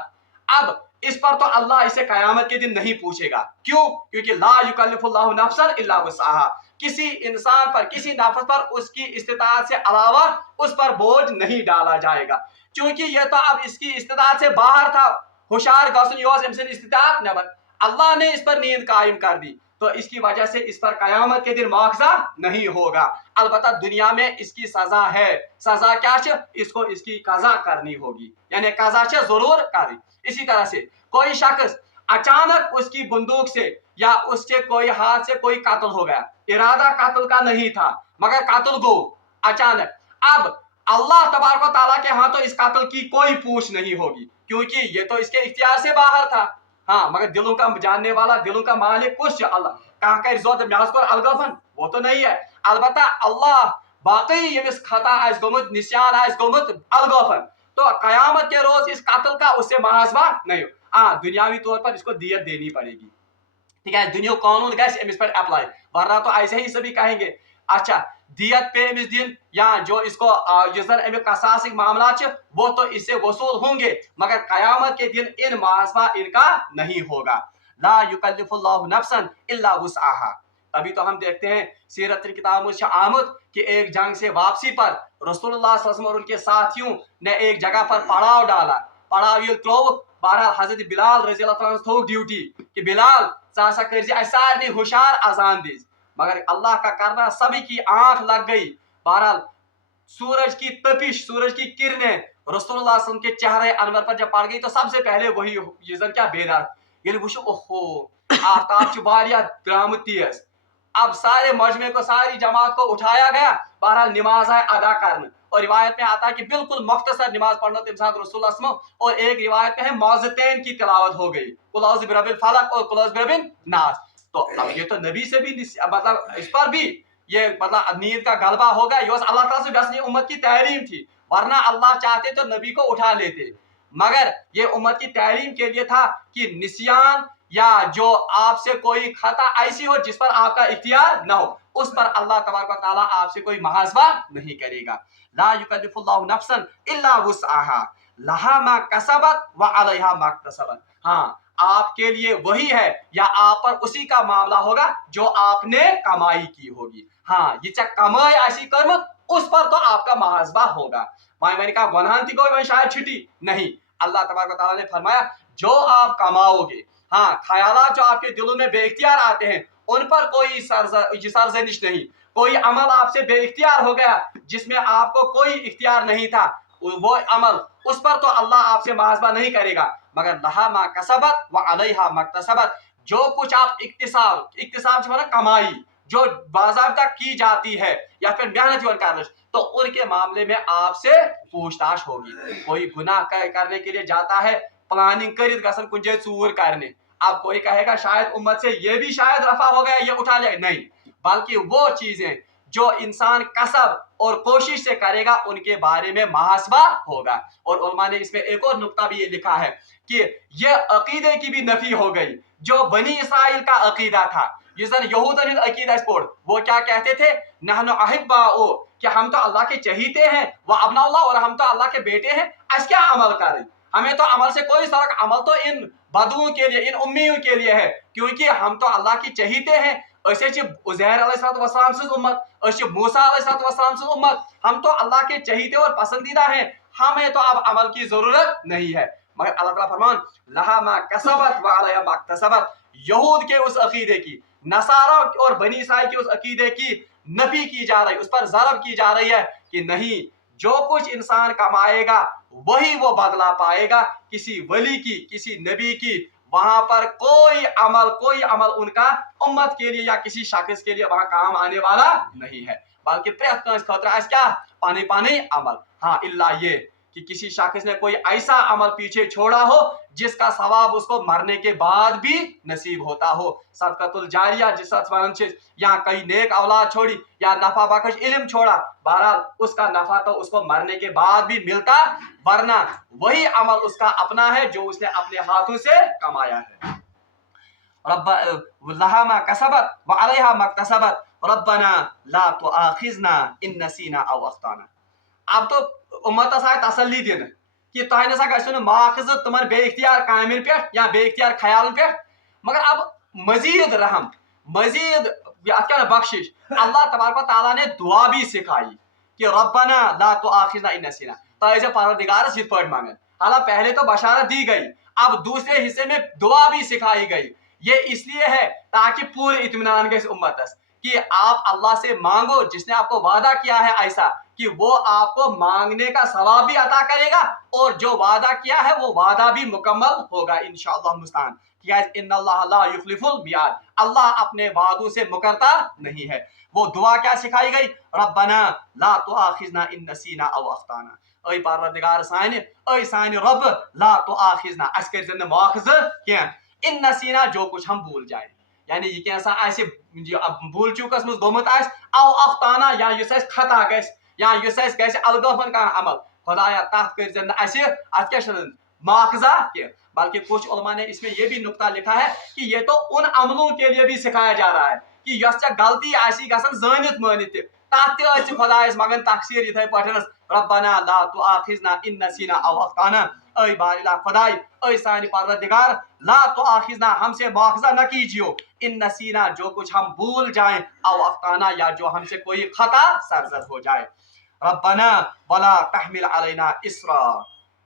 अब इस पर तो अल्लाह इसे कयामत के दिन नहीं पूछेगा। क्यों? क्योंकि ला युकल्लिफुल्लाहु नफ्सन इल्ला वुसअहा, किसी इंसान पर, किसी नफ्स पर उसकी इस्तिताअत से अलावा उस पर बोझ नहीं डाला जाएगा, क्योंकि ये तो अब इसकी इस्तिताअत से बाहर था, होशियार गसन योस एमसन इस्तिताअत नबर, अल्लाह ने इस पर नींद कायम कर दी, तो इसकी वजह से इस पर कयामत के दिन मुआवजा नहीं होगा। अलबत्ता दुनिया में इसकी सजा है, सजा क्या है? इसको इसकी कजा करनी होगी, यानी कजा से जरूर करी। इसी तरह से कोई शख्स अचानक उसकी बंदूक से या उससे कोई हाथ से कोई कातल हो गया, इरादा कातल का नहीं था मगर कातल गो अचानक, अब अल्लाह तबारक व तआला के हाथों इस कातल की कोई पूछ नहीं होगी, क्योंकि ये तो इसके इख्तियार से बाहर था। हाँ मगर दिलों का जानने वाला, दिलों का मालिक कुछ अल्लाह कहा कर जोत म्याज को अलगफन वो तो नहीं है। अलबत्ता अल्लाह बाकी यमिस खता आज गोमुत निशान आज गोमुत अलगफन, तो कयामत के रोज इस कातल का उससे मुआवजा नहीं हो। हाँ दुनियावी तौर पर इसको दियत देनी पड़ेगी, ठीक है, दुनिया कानून गैस इस पर अप्लाई, वरना तो ऐसे ही सभी कहेंगे अच्छा दियत पे इस दिन या जो इसको जिस कसासिक मामला वो तो इससे वसूल होंगे, मगर कयामत के दिन इन मुआवजा इनका नहीं होगा। ला युकल्लिफुल्लाहु नफ्सन इल्ला वुसअहा। तभी तो हम देखते हैं सीरत की किताब में आमद कि एक जंग से वापसी पर रसूलुल्लाह सल्लल्लाहु अलैहि वसल्लम और उनके साथियों ने एक जगह पर पड़ाव डाला, पड़ाव ये बहरहाल हजरत बिलाल रजी अल्लाह तआला थो ड्यूटी कि बिलाल सासा कर सारे होशियार अजान दी, मगर अल्लाह का करना सभी की आंख लग गई। बहरहाल सूरज की तपिश, सूरज की किरणें रसूलुल्लाह सल्लल्लाहु अलैहि वसल्लम के चेहरे अनवर पर जब पड़ गई तो सबसे पहले वही ये क्या बेदार ये वुशो ओहो आफ्ताब वारिया द्राम तेज, अब सारे मजमे को, सारी जमात को उठाया गया, बहरहाल नमाज है अदा करने, और रिवायत में आता है कि बिल्कुल मुख्तसर नमाज पढ़ना तम साथ रसूलुल्लाह सल्लल्लाहु अलैहि वसल्लम, और एक रिवायत में है मौज़तैन की तिलावत हो गई, कुल औज़ु बिरब्बिल फलक और कुल औज़ु बिरब्बिन नास। तो अब ये तो नबी से भी मतलब इस पर भी ये मतलब नींद का गलबा होगा, ये अल्लाह ताला से वैसे उम्मत की तालीम थी, वरना अल्लाह चाहते तो नबी को उठा लेते, मगर ये उम्मत की तालीम के लिए था कि निस्यान या जो आपसे कोई खता ऐसी हो जिस पर आपका इख्तियार न हो, उस पर अल्लाह तबारक व तआला आपसे कोई मुहासबा नहीं करेगा। ला युकल्लिफुल्लाहु नफ्सन इल्ला वुसअहा लहा मा कसबत व अलैहा मा इक्तसबत। हाँ, आपके लिए वही है या आप पर उसी का मामला होगा जो आपने कमाई की होगी। हाँ, ये चाहे कमाई ऐसी कर्म उस पर तो आपका मुहासबा होगा। मैंने कहा गुनाह थी कोई शायद छिटी नहीं, अल्लाह तबारक व तआला ने फरमाया जो आप कमाओगे, हाँ, ख्यालात जो आपके दिलों में बेइख्तियार आते हैं उन पर कोई सरजनिश नहीं। कोई अमल आपसे बेइख्तियार हो गया जिसमें आपको कोई इख्तियार नहीं था, वो अमल उस पर तो अल्लाह आपसे मुहासबा नहीं करेगा, मगर लहा मा कसबत व अलैहा मक्तसबत, जो कुछ आप इक्तिसाब से मतलब कमाई जो बाज़ाब्ता की जाती है या फिर मेहनत और कार्य, तो उनके मामले में आपसे पूछताछ होगी। कोई गुनाह करने के लिए जाता है, प्लानिंग करित गसन कुछ चूर करने, अब कोई कहेगा शायद उम्मत से ये भी शायद रफा हो गया, ये उठा लिया, नहीं, बल्कि वो चीजें जो इंसान कसब और कोशिश से करेगा उनके बारे में मुहासबा होगा। और उलमा ने इसमें एक और नुक्ता भी ये लिखा है कि ये अकीदे की भी नफी हो गई जो बनी इसराइल का अकीदा था। जिसन यहूदन अकीदा स्पोर्ट, वो क्या कहते थे, नहनु अहिब्बाओ, कि हम तो अल्लाह के चहीते हैं, व अब्नाउल्लाह, और हम तो अल्लाह के बेटे हैं, आज क्या अमल करें, हमें तो अमल से कोई फर्क, अमल तो इन बदुओं के लिए, इन उम्मियों के लिए है, क्योंकि हम तो अल्लाह की चहीते हैं। उज़ैर अलैहिस्सलाम से उम्मत, मूसा अलैहिस्सलाम से उम्मत, हम तो अल्लाह के चहीते और पसंदीदा हैं, हमें तो अब अमल की जरूरत नहीं है। मगर अल्लाह ताला फरमान लहा मा कसबत व अलैहा मा इक्तसबत, यहूद के उस अकीदे की, नसारा और बनी इसराइल के उस अकीदे की नफी की जा रही, उस पर ज़रब की जा रही है कि नहीं, जो कुछ इंसान कमाएगा वही वो बदला पाएगा। किसी वली की, किसी नबी की वहां पर कोई अमल उनका उम्मत के लिए या किसी शख्स के लिए वहां काम आने वाला नहीं है, बल्कि खतरा क्या, पाने पाने अमल। हाँ, इल्ला ये कि किसी शख्स ने कोई ऐसा अमल पीछे छोड़ा हो जिसका सवाब उसको मरने के बाद भी नसीब होता हो, सदक़तुल जारिया, जिस या कई नेक औलाद छोड़ी या नफा बख्श इल्म छोड़ा, बहरहाल उसका नफा तो उसको मरने के बाद भी मिलता, वरना वही अमल उसका अपना है जो उसने अपने हाथों से कमाया है। लहा मा कसबत व अलैहा मक्तसबत रब्बना ला तुआखिजना इन नसीना औ अख्ताना। अब तो उम्मत तसल्ली दिन कि तह नसा गो माखज तुमन बेइख्तियार कामिन पे या बेइख्तियार ख्याल पे, मगर अब मजीद रहम, मजीद क्या बख्शिश, अल्लाह तबारक व तआला ने दुआ भी सिखाई कि रब्बना ला तुआखिजना इन नसीना, ताइज़ परवरदिगार इस पर मांगे। हालांकि पहले तो बशारत दी गई, अब दूसरे हिस्से में दुआ भी सिखाई गई। ये इसलिए है ताकि पूरे इत्मीनान के उम्मत कि आप अल्लाह से मांगो, जिसने आपको वादा किया है ऐसा कि वो आपको मांगने का सवाब भी अता करेगा और जो वादा किया है वो वादा भी मुकम्मल होगा इंशाअल्लाह मुस्तान। इन्नल्लाह ला युखलिफुल मियाद, अल्लाह अपने वादों से मुकरता नहीं है। वो दुआ क्या सिखाई गई, रब्बना ला तुआखिजना इन नसीना औ अख्ताना, ऐ परवरदिगार सानि, ऐ सानि रब, ला तुआखिजना, अस कर जन मुआखज़ क्या, इन नसीना, जो कुछ हम भूल जाए, यानी ये कैसा ऐसे भूल चूकस मज गोमत आस, औ अख्ताना, या युस खता गस, या युस गस अलगफन का अमल, खुदाया तथ कर जन अत क्या मुआखज़ा के। बल्कि कुछ उलमा ने इसमें यह भी नुक्ता लिखा है कि ये तो उन अमलों के लिए भी सिखाया जा रहा है कि यस गलती आसी गसन जानित मानित तथ खुदायस मगन तकसीर इथे पठनस, रब्बना ला तुआखिजना इन नसीना औ अख्ताना, ऐ बारिला खुदाई, ऐ सानी परवरदिगार, ला तुआखिजना, हमसे मुआखज़ा न कीजियो, इन नसीना, जो कुछ हम भूल जाएं, औ अख्ताना, या जो हमसे कोई खता सरजद हो जाए। रब्बना वला तहमिल अलैना इसरा।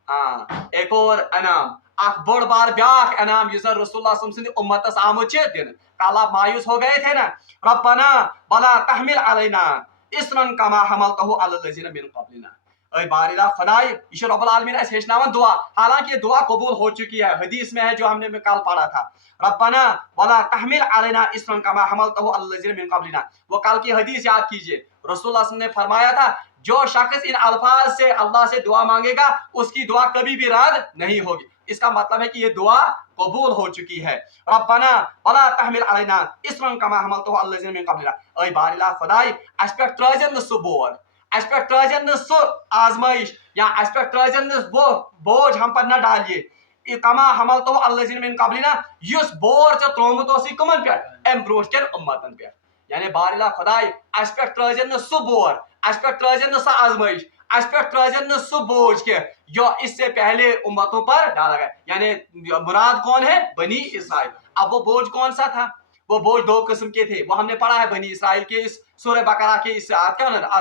हाँ, एक और अनाम, अख बड़ बार ब्याख अनाम युस रसूलुल्लाह सल्लल्लाहु अलैहि उम्मतस आमुत दिन, कल आप मायूस हो गए थे ना, रब्बना वला तहमिल अलैना इसरन कमा हमलतहु अलल लज़ीना मिन क़ब्लिना। ऐ बारिला खुदाई, ये रब्बुल आलमीन ऐसे हिशनावन दुआ, हालांकि ये दुआ कबूल हो चुकी है, हदीस में है जो हमने कल पढ़ा था, रब्बना वला तहमिल अलैना इसरन कमा हमलतहु अलल लज़ीना मिन क़ब्लिना। वो कल की हदीस याद कीजिए, रसूलुल्लाह ने फरमाया था जो शख्स इन अल्फाज से अल्लाह से दुआ मांगेगा उसकी दुआ कभी भी रद्द नहीं होगी। इसका मतलब है कि ये दुआ कबूल हो चुकी है। रब्बना वला तहमिल अलैना इसरन कमा हमलतहु अलल लज़ीना मिन क़ब्लिना। ऐ बारिला खुदाई, अस पे त्रजन न सु बोझ, अस पे त्रजन न सु आजमाइश, या अस पे त्रजन न वो बोझ हम पर न डालिए, कमा हमलतहु अलल लज़ीना मिन क़ब्लिना, युस बोझ च त्रोमुत ओसी कमन पे, एम ब्रोट के उम्मतन पे। یعنی بارلا خدائے اس پہ ترزن نہ سہ بور اس پہ ترزن نہ سہ آزمائش اس پہ ترزن نہ سہ بوجھ کے جو اس سے پہلے امتوں پر ڈالا گیا. یعنی مراد کون ہے؟ بنی اسرائیل. اب وہ بوجھ کون سا تھا؟ وہ بوجھ دو قسم کے تھے. وہ ہم نے پڑھا ہے بنی اسرائیل کے اس سورہ بقرہ کے اس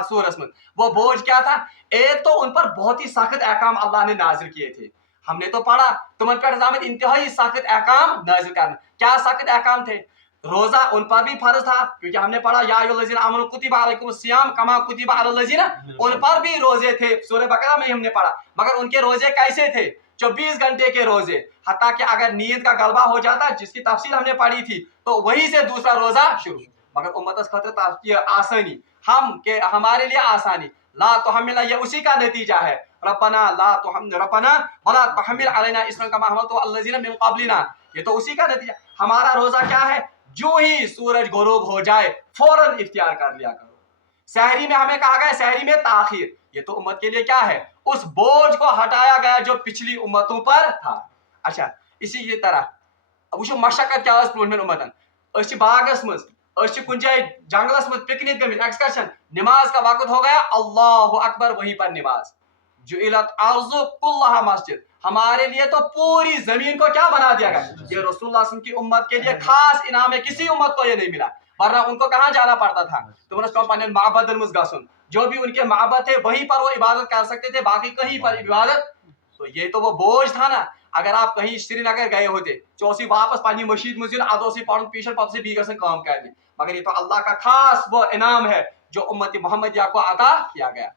سورس میں. وہ بوجھ کیا تھا؟ ایک تو ان پر بہت ہی سخت احکام اللہ نے نازل کیے تھے. ہم نے تو پڑھا تمن پہ آمد انتہائی سخت احکام نازل کرنا. کیا سخت احکام تھے؟ روزہ ان پر بھی فرض تھا کیونکہ ہم نے پڑھا یا ایھا الذین آمنوا کتب علیکم الصیام کما کتب علی الذین. ان پر بھی روزے تھے سورہ بقرہ میں ہم نے پڑھا. مگر ان کے روزے کیسے تھے؟ 24 گھنٹے کے روزے. حتیٰ کہ اگر نیند کا غلبہ ہو جاتا جس کی تفصیل ہم نے پڑھی تھی تو وہیں سے دوسرا روزہ شروع. مگر امت خاطر آسانی ہم کہ ہمارے لیے آسانی لا تحملنا یہ اسی کا نتیجہ ہے. ربنا ولا تحمل علینا اصرا کما حملته علی الذین من قبلنا. یہ تو اسی کا نتیجہ. ہمارا روزہ کیا ہے؟ جو ہی سورج غروب ہو جائے فوراً افطار کر لیا کرو. سحری میں ہمیں کہا گیا سحری میں تاخیر. یہ تو امت کے لیے کیا ہے؟ اس بوجھ کو ہٹایا گیا جو پچھلی امتوں پر تھا. اچھا اسی طرح وچھو مشقت کیا اس برونٹھ امتن. اس باغس مز اس کن جائے جنگلس مز پکنک گمت ایکسکرشن. نماز کا وقت ہو گیا اللہ اکبر وہیں پر نماز. جعلت الارض کلها مسجد. ہمارے لیے تو پوری زمین کو کیا بنا دیا گیا. یہ رسول اللہ صلی اللہ علیہ وسلم کی امت کے لیے خاص انعام ہے. کسی امت کو یہ نہیں ملا. ورنہ ان کو کہاں جانا پڑتا تھا؟ تمہارے کو پنے معبد مز گسن. جو بھی ان کے معبد تھے وہیں پر وہ عبادت کر سکتے تھے باقی کہیں پر عبادت. تو یہ تو وہ بوجھ تھا نا. اگر آپ کہیں سری نگر گئے ہوتے چوسی واپس پانی مشید مزید ادو سے پڑھن پیشن پتہ سے بھی گسن کام کرنے. مگر یہ تو اللہ کا خاص وہ انعام ہے جو امت محمدیہ کو عطا کیا گیا.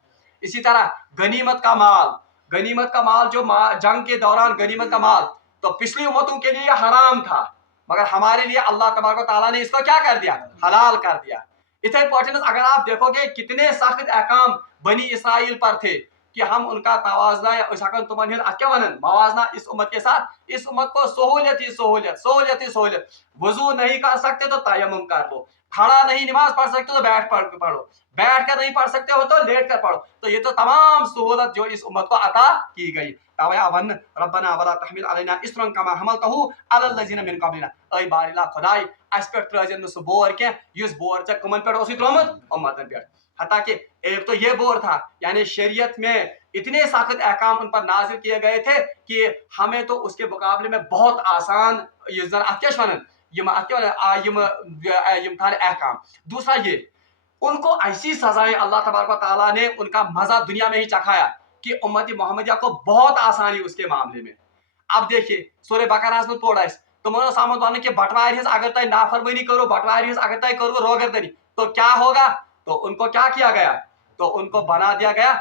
اسی طرح غنیمت کا مال. غنیمت کا مال جو جنگ کے دوران غنیمت کا مال تو پچھلی امتوں کے لیے حرام تھا مگر ہمارے لیے اللہ تبارک و تعالیٰ نے اس کو کیا کر دیا؟ حلال کر دیا. اتنے امپورٹنس اگر آپ دیکھو گے کتنے سخت احکام بنی اسرائیل پر تھے کہ ہم ان کا توازنہ یا موازنہ اس امت کے ساتھ. اس امت کو سہولت ہی سہولت سہولت ہی سہولت. وضو نہیں کر سکتے تو تیمم کر لو. کھڑا نہیں نماز پڑھ سکتے تو بیٹھ پڑھو. بیٹھ کر نہیں پڑھ سکتے ہو تو لیٹ کر پڑھو. تو یہ تو تمام سہولت جو اس امت کو عطا کی گئی. ربنا ولا تحمل علینا اصرا کما حملته علی الذین من قبلنا. اے باری اللہ خدائے اس پہ ترازن سہ بور کی یس بور ژے کمن پہ اسی ترومت امتن پہ. حتیٰ کہ ایک تو یہ بور تھا یعنی شریعت میں اتنے سخت احکام ان پر نازل کیے گئے تھے کہ ہمیں تو اس کے مقابلے میں بہت آسان یہ زن احکام. دوسرا یہ ان کو ایسی سزائیں اللہ تبارک و تعالیٰ نے ان کا مزہ دنیا میں ہی چکھایا کہ امت محمدیہ کو بہت آسانی اس کے معاملے میں. اب دیکھیے سورہ بقرہ میں پوڑا تمہوں سامد ون کہ بٹوار ہز اگر تھی نافرمانی کرو بٹوار ہز اگر تھی کرو روگردنی تو کیا ہوگا. تو ان کو کیا کیا گیا؟ تو ان کو بنا دیا گیا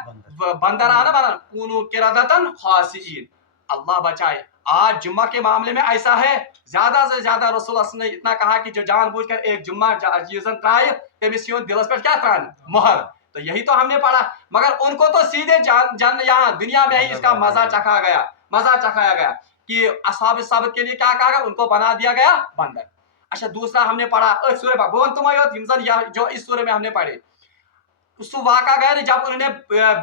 بندر آنا بنا کونو قردۃ خاسئین. اللہ بچائے. آج جمعہ کے معاملے میں ایسا ہے زیادہ سے زیادہ رسول اللہ نے اتنا کہا کہ جو جان بوجھ کر ایک جمعہ چیزن ترائے تمس دلس پہ کیا تران مہر. تو یہی تو ہم نے پڑھا. مگر ان کو تو سیدھے یہاں دنیا میں ہی اس کا مزہ چکھا گیا مزہ چکھایا گیا کہ اصحاب ثابت کے لیے کیا کہا گیا؟ ان کو بنا دیا گیا بندر. اچھا دوسرا ہم نے پڑھا سورہ بون تم جو اس سورہ میں ہم نے پڑھے اس واقعہ گیا جب انہوں نے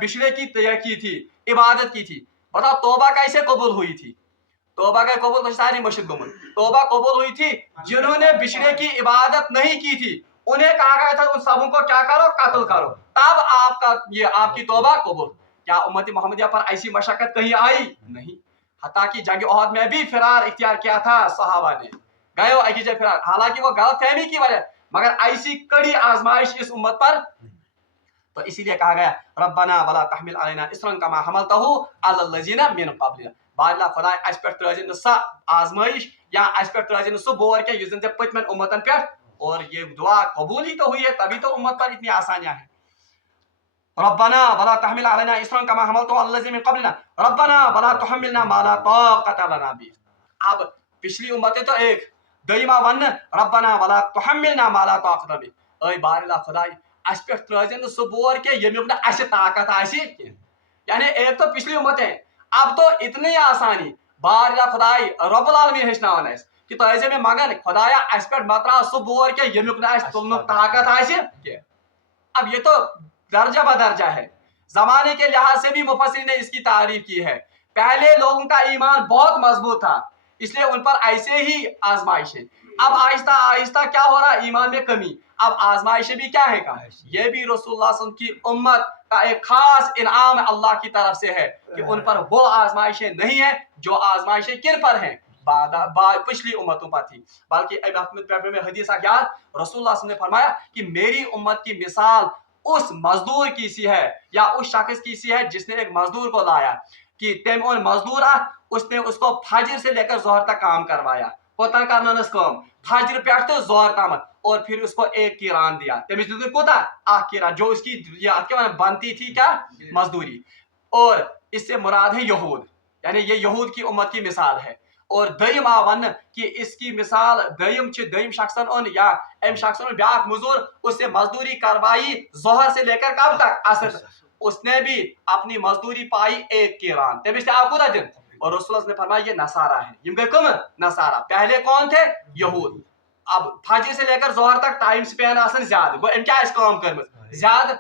بچڑے کی تھی عبادت کی تھی. بتاؤ توبہ کیسے قبول ہوئی تھی؟ توبہ کا قبول تو ساری مشکل گمن. توبہ قبول ہوئی تھی جنہوں نے بچڑے کی عبادت نہیں کی تھی انہیں کہا گیا تھا ان سبوں کو کیا کرو قتل کرو تب آپ کی توبہ قبول. کیا امت محمدیہ پر ایسی مشقت کہیں آئی؟ نہیں. حتیٰ کہ جنگ احد میں بھی فرار اختیار کیا تھا صحابہ نے. گئے ہو ایک جگہ فرار حالانکہ وہ غلط فہمی کی وجہ مگر ایسی کڑی آزمائش اس امت پر. تو اسی لیے کہا گیا ربنا ولا تحمل علینا اصرا کما حملته علی الذین من قبلنا. بارلا خدا اس پہ ترازن سا آزمائش یا اس پہ ترازن سو بور کے یس زن پتمن امتن پہ. اور یہ دعا قبول ہی تو ہوئی ہے تبھی تو امت پر اتنی آسانیاں ہیں. ربنا ولا تحمل علينا اصرا كما حملته على الذين من قبلنا ربنا ولا تحملنا ما لا طاقة لنا به. اب پچھلی امتیں تو ایک دویما ون ربنا ولا تحملنا ما لا طاقة لنا به. اے بار اللہ خدائے اس پہ ترازن سہ بور کے یمیک نہ اس طاقت آسی. یعنی ایک تو پچھلی امتیں اب تو اتنی آسانی بار اللہ خدائے رب العالمین ہچناون اس کہ تو ایسے میں مگر خدایا اس پہ مترا سہ بور کے یمیک نہ اس تلنک طاقت آسی. اب یہ تو درجہ بدرجہ ہے. زمانے کے لحاظ سے بھی مفسرین نے اس کی تعریف کی ہے. پہلے لوگوں کا ایمان بہت مضبوط تھا اس لیے ان پر ایسے ہی آزمائش ہے. اب آہستہ آہستہ کیا ہو رہا ہے؟ ایمان میں کمی. اب آزمائشیں بھی کیا ہے؟ یہ بھی رسول اللہ صلی اللہ علیہ وسلم کی امت کا ایک خاص انعام اللہ کی طرف سے ہے کہ ان پر وہ آزمائشیں نہیں ہیں جو آزمائشیں کن پر ہیں؟ پچھلی امتوں پر تھی. بلکہ میں حدیث یاد رسول اللہ صلی اللہ علیہ وسلم نے فرمایا کہ میری امت کی مثال اس مزدور کی سی ہے یا اس شخص کی سی ہے جس نے ایک مزدور کو لایا کہ تم اور مزدور اس نے اس کو فجر سے لے کر ظہر تک کام کروایا. کوتا کرنا نس کام فجر پیٹ تو ظہر تام اور پھر اس کو ایک کران دیا. تمس دیت کوتا اخ کران جو اس کی بنتی تھی کیا مزدوری. اور اس سے مراد ہے یہود، یعنی یہ یہود کی امت کی مثال ہے. اور دیم آ ون کہ اس کی مثال دیم شخصن اون یا ام شخصن بیاکھ مزدور اس سے مزدوری کروائی ظہر سے لے کر کب تک؟ عصر تک. اس نے بھی اپنی مزدوری پائی ایک کران. تمس تے آپ کوتا دن. اور رسول اللہ نے فرمایا یہ نصارہ ہے. یم گئے کم نصارہ. پہلے کون تھے؟ یہود. اب فجر سے لے کر ظہر تک ٹائم سپین آسن زیادہ گو ام کیا اس کام کرمت زیادہ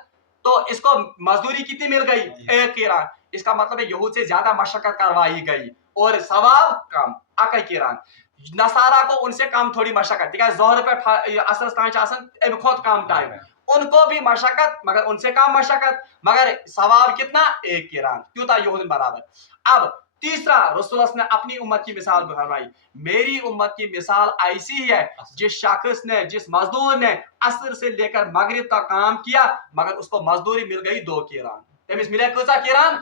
تو اس کو مزدوری کتنی مل گئی؟ ایک کران. اس کا مطلب ہے یہود سے زیادہ مشقت کروائی گئی اور ثواب کم اکا کران. نصارہ کو ان سے کم تھوڑی مشقت تک ظہر پہ اثر تانچ آسن ام خود کم ٹائم. ان کو بھی مشقت مگر ان سے کم مشقت مگر ثواب کتنا؟ ایک کران. کیوتا یہود برابر. اب تیسرا رسول اللہ نے اپنی امت کی مثال بتائی. میری امت کی مثال ایسی ہی ہے جس شخص نے جس مزدور نے عصر سے لے کر مغرب تک کام کیا مگر اس کو مزدوری مل گئی 2 کران. تمس ملے کتنا کران؟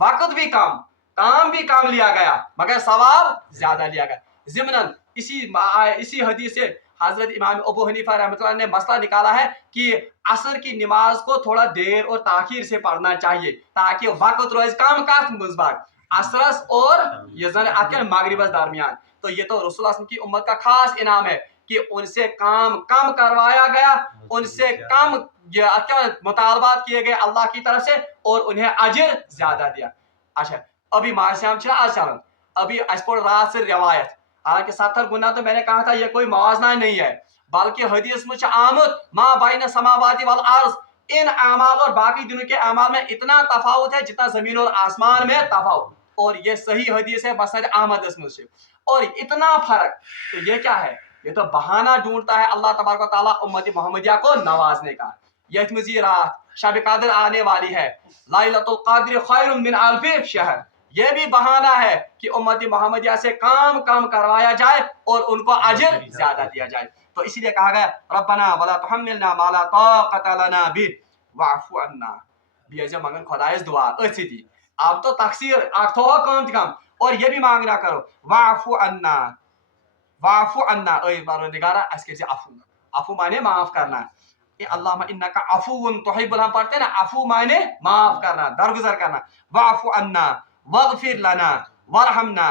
وقت بھی کم کام بھی کم لیا گیا مگر ثواب زیادہ لیا گیا. ضمناً اسی حدیث سے حضرت امام ابو حنیفہ رحمۃ اللہ نے مسئلہ نکالا ہے کہ عصر کی نماز کو تھوڑا دیر اور تاخیر سے پڑھنا چاہیے تاکہ وقت روز کم کت مزباق عصرس اور یہ زن مغربس درمیان. تو یہ تو رسول اللہ کی امت کا خاص انعام ہے کہ ان سے کام کم کروایا گیا، ان سے کم مطالبات کیے گئے اللہ کی طرف سے اور انہیں اجر زیادہ دیا. اچھا ابھی ماہشام آج چلن ابھی اس پر رات سے روایت حالانکہ 70 گنا تو میں نے کہا تھا یہ کوئی موازنہ نہیں ہے بلکہ حدیث میں آمد ما بین سماواتی والارض. ان اعمال اور باقی دنوں کے اعمال میں اتنا تفاوت ہے جتنا زمین اور آسمان میں تفاوت. اور یہ صحیح حدیث ہے مسند احمد اسم سے. اور اتنا فرق تو یہ کیا ہے؟ یہ تو بہانہ ڈھونڈتا ہے اللہ تبارک و تعالیٰ امت محمدیہ کو نوازنے کا. یہ مزید رات شب قادر آنے والی ہے. لیلۃ القدر خیر من الف شہر. یہ بھی بہانہ ہے کہ امت محمدیہ سے کام کم کروایا جائے اور ان کو اجر زیادہ دیا جائے. تو اسی لیے کہا گیا ربنا ولا تحملنا ما لا طاقت لنا به واعف عنا. بیجا مانگن خدایس دعا اچھی دی. اب تو تقصیر آپ تو کم کم اور یہ بھی مانگنا کرو واعف عنا واعف عنا. اے پروردگارا اس کے عفو. عفو مانے معاف کرنا. اللہم انکا عفو تحب، ہم پڑھتے ہیں نا عفو مانے معاف کرنا درگزر کرنا. واعف عنا واغفر لنا ورحمنا.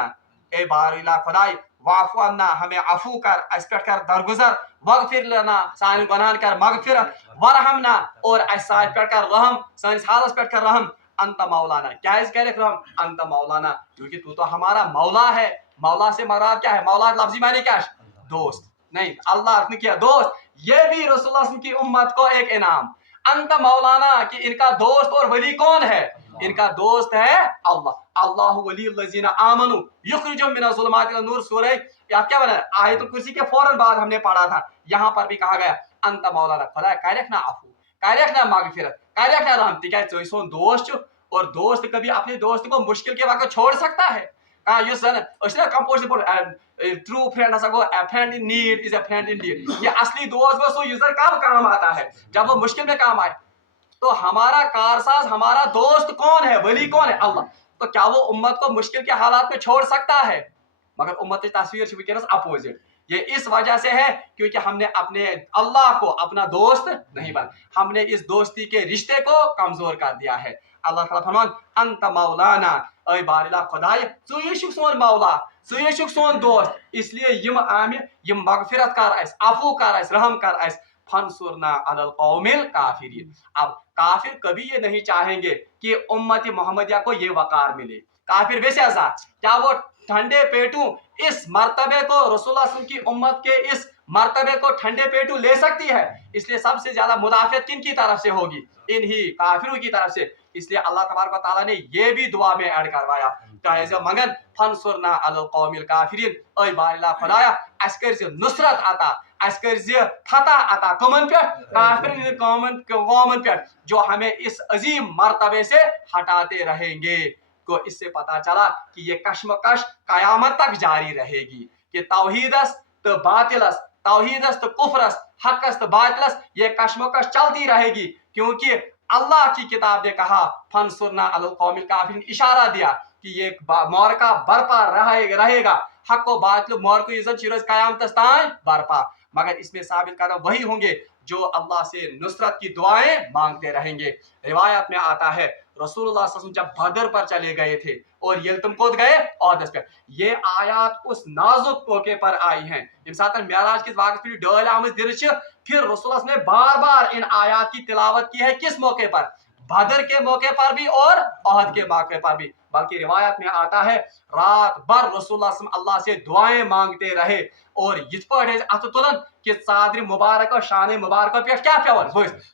اے بار الہ خدای واعف عنا ہمیں عفو کر اس پر کر درگزر. واغفر لنا سان گناہن کر مغفرت. ورحمنا اور اس سان پر کر رحم سانس حالت پر کر رحم. انت مولانا. کیا اس کہہ رہے رحم؟ انت مولانا کیونکہ تو ہمارا مولا ہے. مولا سے مراد کیا ہے؟ مولا لفظی معنی کیا ہے؟ دوست. نہیں اللہ نے کیا دوست. یہ بھی رسول اللہ کی امت کو ایک انعام. انت مولانا کہ ان کا دوست اور ولی کون ہے؟ ان کا دوست ہے اللہ. اللہ ولی الذین آمنوا یخرجهم من الظلمات الی النور. سورہ یا کیا بنا آیت الکرسی کے فوراً بعد ہم نے پڑھا تھا. یہاں پر بھی کہا گیا انت مولانا. خدا کہہ رکھنا عفو کہہ رکھنا مغفرت کہہ رکھنا رحم. تکیازِ ژٕ سون دوست اور دوست کبھی اپنے دوست کو مشکل کے وقت چھوڑ سکتا ہے. یہ زن کمپوز ٹرو فرینڈ ہسا گو friend in need is a friend in need. یہ اصلی دوست گو سو یوزر کب کام آتا ہے؟ جب وہ مشکل میں کام آئے. تو ہمارا کارساز ہمارا دوست کون ہے؟ ولی کون ہے؟ اللہ. تو کیا وہ امت کو مشکل کے حالات میں چھوڑ سکتا ہے؟ مگر امت تصویر ونکس اپوزٹ. یہ اس وجہ سے ہے کیونکہ ہم نے اپنے اللہ کو اپنا دوست نہیں بنا. ہم نے اس دوستی کے رشتے کو کمزور کر دیا ہے. اللہ تعالیٰ فرمان انت مولانا. اے بار اللہ خدای ژٕ یہ چھُکھ سون مولا ژٕ یہ چھُکھ سون دوست. اس لیے یم آمہ یم مغفرت کر اس عفو کر اس رحم کر اس. فانصرنا علی القوم الکافرین. اب کافر کبھی یہ نہیں چاہیں گے کہ امت محمدیہ کو یہ وقار ملے. کافر ویسے ایسا کیا وہ ٹھنڈے پیٹوں اس مرتبے کو رسول اللہ صلی اللہ علیہ وسلم کی امت کے اس مرتبے کو ٹھنڈے پیٹوں لے سکتی ہے؟ اس لیے سب سے زیادہ مدافعت کن کی طرف سے ہوگی؟ انہی کافروں کی طرف سے. اس لیے اللہ تبارک و تعالیٰ نے یہ بھی دعا میں ایڈ کروایا چاہے سے منگن فنصرنا علی القوم الکافرین اے بار اللہ خدایا اس کر سے نصرت عطا اس کر سے فتح عطا کمن پہ کافرین قومن پہ جو ہمیں اس عظیم مرتبے سے ہٹاتے رہیں گے کو اس سے پتا چلا کہ یہ کشمکش قیامت تک جاری رہے گی کہ توحیدس تو باطلس توحیدس تو کفرس حقس تو باطلس یہ کشمکش چلتی رہے گی کیونکہ اللہ کی کتاب نے کہا فنصرنا علی القوم الکافرین اشارہ دیا کہ یہ معرکہ برپا رہے گا حق و باطل معرکہ عزت چیز قیامت تان برپا مگر اس میں ثابت قدم وہی ہوں گے جو اللہ سے نصرت کی دعائیں مانگتے رہیں گے روایت میں آتا ہے رسول اللہ صلی اللہ علیہ وسلم جب بدر پر چلے گئے تھے اور یہ تم کوت گئے عہدس پہ یہ آیات اس نازک موقع پر آئی ہیں یم ساتھ معراج کس واقعے پہ ڈال آمد دن پھر رسول اللہ نے بار بار ان آیات کی تلاوت کی ہے کس موقع پر بدر کے موقع پر بھی اور عہد کے موقع پر بھی بلکہ روایت میں آتا ہے رات بھر رسول اللہ صلی اللہ سے دعائیں مانگتے رہے اور یت پہ ات تلن کہ صادر مبارک شان مبارک پہ کیا پیون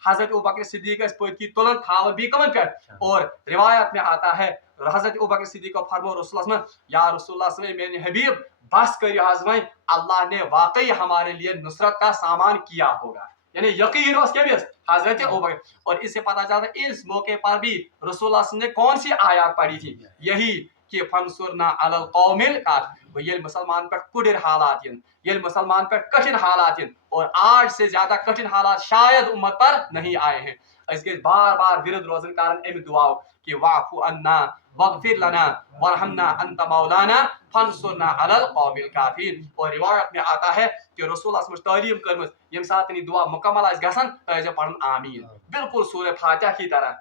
حضرت ابوبکر صدیق پت کی تلن تھاون بھی کمن پہ اور روایت میں آتا ہے حضرت ابوبکر صدیق کو فرمو رسول اللہ یا رسول اللہ صلی اللہ علیہ وسلم میرے حبیب بس کریو حض وہیں اللہ نے واقعی ہمارے لیے نصرت کا سامان کیا ہوگا یعنی یقین اس کے بھی حضرت ابوبکر اور اس سے پتہ چلتا ہے اس موقع پر بھی رسول اللہ صلی اللہ علیہ وسلم نے کون سی آیات پڑھی تھی یہی کہ فنصرنا علی القوم الکافرین یہ مسلمان پر کڑر حالات یہ مسلمان پر کٹھن حالات اور آج سے زیادہ کٹھن حالات شاید امت پر نہیں آئے ہیں اس کے بار بار ورد روزن کارن ام دعا کہ واعف عنا واغفر لنا وارحمنا انت مولانا فانصرنا علی القوم الکافرین اور روایت میں آتا ہے کہ رسول اللہ صلی اللہ علیہ وسلم تعلیم کرمز یم ساتھ یہ دعا مکمل آس گژھان تو پڑھن آمین بالکل سورہ فاتحہ کی طرح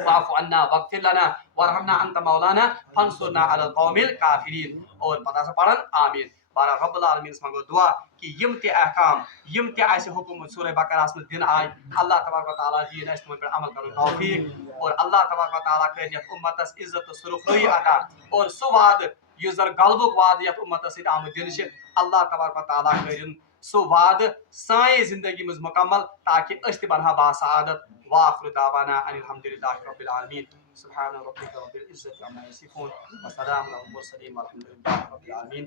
واعف عنا واغفر لنا وارحمنا انت مولانا فانصرنا علی القوم الکافرین اور پتہ سے پڑھن آمین بارہ رب العالمین منگو دعا کہ یم تے احکام یم تے ایسے حکم سورہ بقرہ میں دن آئے اللہ تبارک و تعالیٰ دین اس پر عمل کرو توفیق اور اللہ تبارک و تعالیٰ کر یت امتس عزت و سرخی عطا اور سو وعد یس زن غلبک وعد یت امتس سۭتۍ آمد دنہ اللہ تبارک و تعالیٰ کرن سو وعد سائیں زندگی مز مکمل تاکہ اس تہ بنہا باسعادت واخر دعوانا ان الحمد للہ رب العالمین سبحان ربک رب العزت عما یصفون وسلام علی المرسلین والحمد للہ رب العالمین